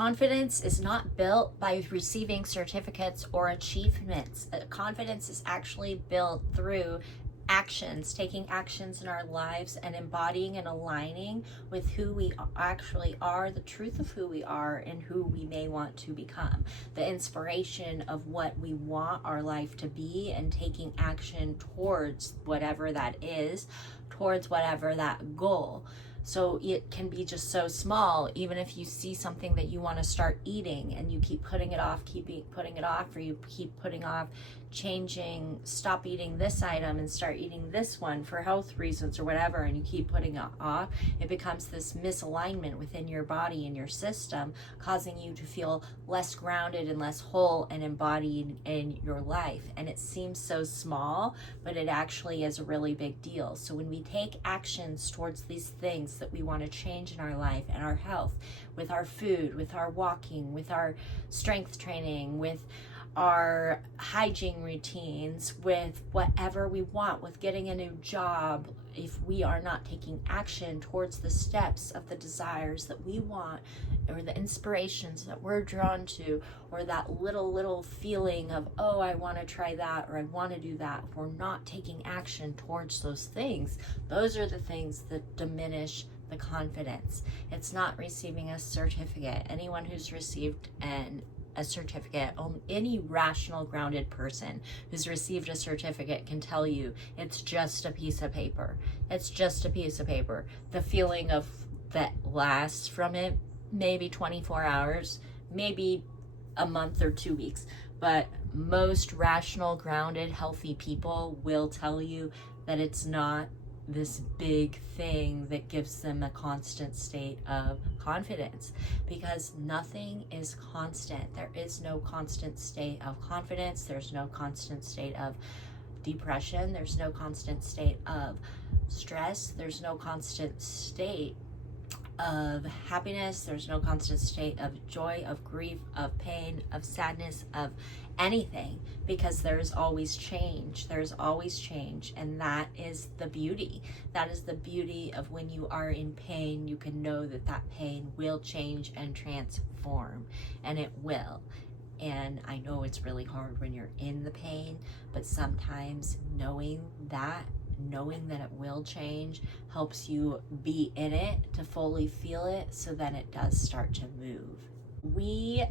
Confidence is not built by receiving certificates or achievements. Confidence is actually built through actions, taking actions in our lives and embodying and aligning with who we actually are, the truth of who we are and who we may want to become, the inspiration of what we want our life to be, and taking action towards whatever that is, towards whatever that goal. So it can be just so small, even if you see something that you want to start eating and you keep putting it off, or you keep putting off changing, stop eating this item and start eating this one for health reasons or whatever, and you keep putting it off, it becomes this misalignment within your body and your system, causing you to feel less grounded and less whole and embodied in your life. And it seems so small, but it actually is a really big deal. So when we take actions towards these things that we want to change in our life and our health, with our food, with our walking, with our strength training, with our hygiene routines, with whatever we want, with getting a new job, if we are not taking action towards the steps of the desires that we want, or the inspirations that we're drawn to, or that little feeling of, oh, I want to try that, or I want to do that, if we're not taking action towards those things, those are the things that diminish the confidence. It's not receiving a certificate. Anyone who's received a certificate, any rational, grounded person who's received a certificate can tell you it's just a piece of paper. It's just a piece of paper. The feeling of that lasts from it, maybe 24 hours, maybe a month or 2 weeks. But most rational, grounded, healthy people will tell you that it's not this big thing that gives them a constant state of confidence, because nothing is constant. There is no constant state of confidence. There's no constant state of depression. There's no constant state of stress. There's no constant state of happiness. There's no constant state of joy, of grief, of pain, of sadness, of anything, because there's always change. There's always change, and that is the beauty. That is the beauty of when you are in pain, you can know that that pain will change and transform, and it will. And I know it's really hard when you're in the pain, but sometimes knowing that it will change helps you be in it to fully feel it, so then it does start to move. We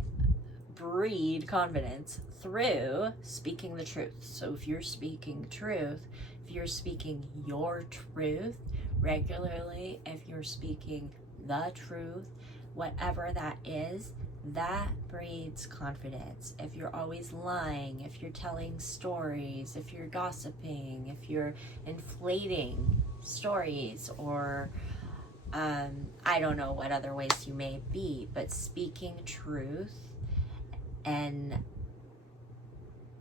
breed confidence through speaking the truth. So if you're speaking truth, if you're speaking your truth regularly, if you're speaking the truth, whatever that is, that breeds confidence. If you're always lying, if you're telling stories, if you're gossiping, if you're inflating stories, or I don't know what other ways you may be, but speaking truth and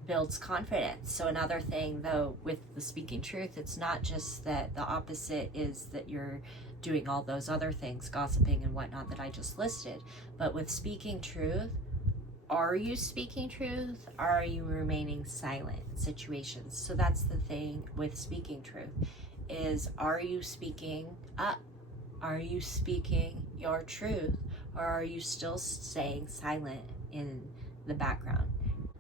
builds confidence. So another thing though with the speaking truth, it's not just that the opposite is that you're doing all those other things, gossiping and whatnot that I just listed, but with speaking truth, are you speaking truth? Are you remaining silent in situations? So that's the thing with speaking truth, is are you speaking up? Are you speaking your truth? Or are you still staying silent in the background?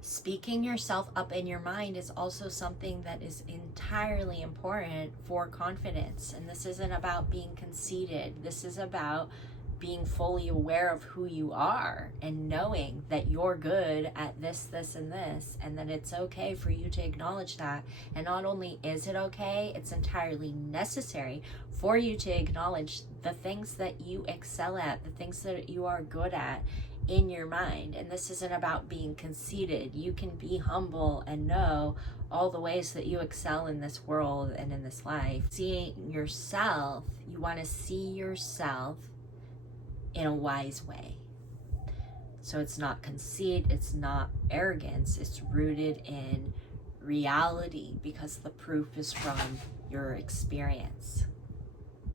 Speaking yourself up in your mind is also something that is entirely important for confidence. And this isn't about being conceited. This is about being fully aware of who you are and knowing that you're good at this, and this, and that it's okay for you to acknowledge that. And not only is it okay, it's entirely necessary for you to acknowledge the things that you excel at, the things that you are good at in your mind. And this isn't about being conceited. You can be humble and know all the ways that you excel in this world and in this life. Seeing yourself, you want to see yourself in a wise way. So it's not conceit, it's not arrogance, it's rooted in reality, because the proof is from your experience.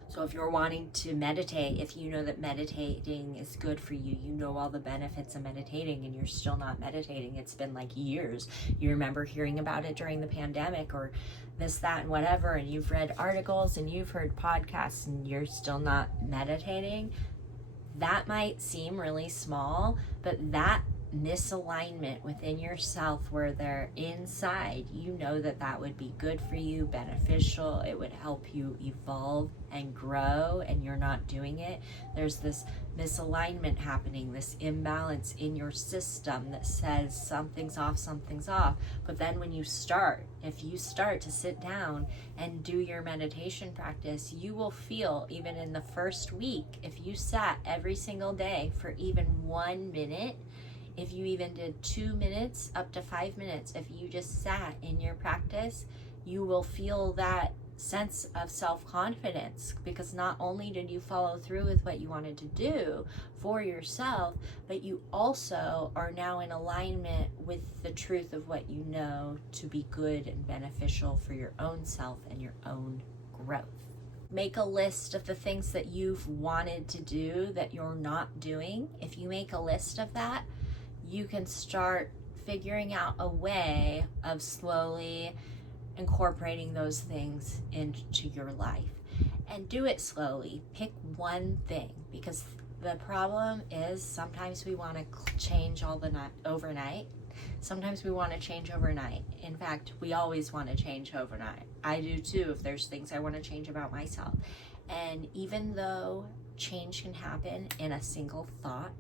So if you're wanting to meditate, if you know that meditating is good for you, you know all the benefits of meditating, and you're still not meditating, it's been like years. You remember hearing about it during the pandemic or this, that, and whatever, and you've read articles and you've heard podcasts and you're still not meditating, That might seem really small, but that misalignment within yourself where they're inside, you know that that would be good for you, beneficial, it would help you evolve and grow, and you're not doing it. There's this misalignment happening, this imbalance in your system that says something's off. But then when you start, if you start to sit down and do your meditation practice, you will feel, even in the first week, if you sat every single day for even 1 minute, if you even did 2 minutes up to 5 minutes, if you just sat in your practice, you will feel that sense of self-confidence, because not only did you follow through with what you wanted to do for yourself, but you also are now in alignment with the truth of what you know to be good and beneficial for your own self and your own growth. Make a list of the things that you've wanted to do that you're not doing. If you make a list of that, you can start figuring out a way of slowly incorporating those things into your life. And do it slowly. Pick one thing, because the problem is sometimes we want to change all the overnight. Sometimes we want to change overnight. In fact, we always want to change overnight. I do too, if there's things I want to change about myself. And even though change can happen in a single thought,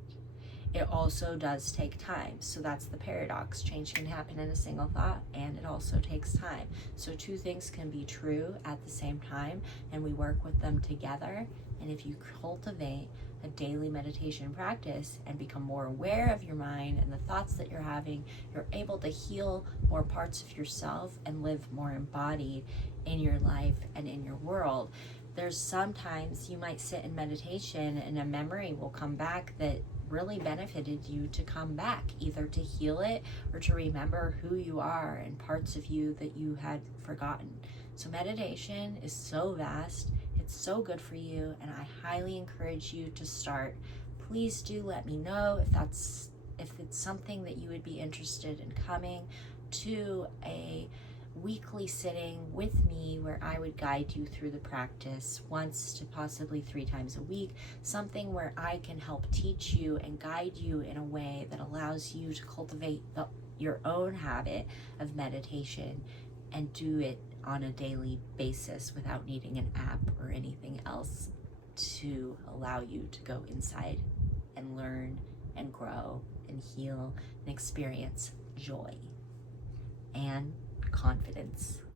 it also does take time. So that's the paradox. Change can happen in a single thought, and it also takes time. So two things can be true at the same time, and we work with them together. And if you cultivate a daily meditation practice and become more aware of your mind and the thoughts that you're having, you're able to heal more parts of yourself and live more embodied in your life and in your world. There's sometimes you might sit in meditation and a memory will come back that really benefited you to come back, either to heal it or to remember who you are and parts of you that you had forgotten. So meditation is so vast, it's so good for you, and I highly encourage you to start. Please do let me know if it's something that you would be interested in coming to a weekly sitting with me where I would guide you through the practice once to possibly 3 times a week, something where I can help teach you and guide you in a way that allows you to cultivate your own habit of meditation and do it on a daily basis without needing an app or anything else to allow you to go inside and learn and grow and heal and experience joy and confidence.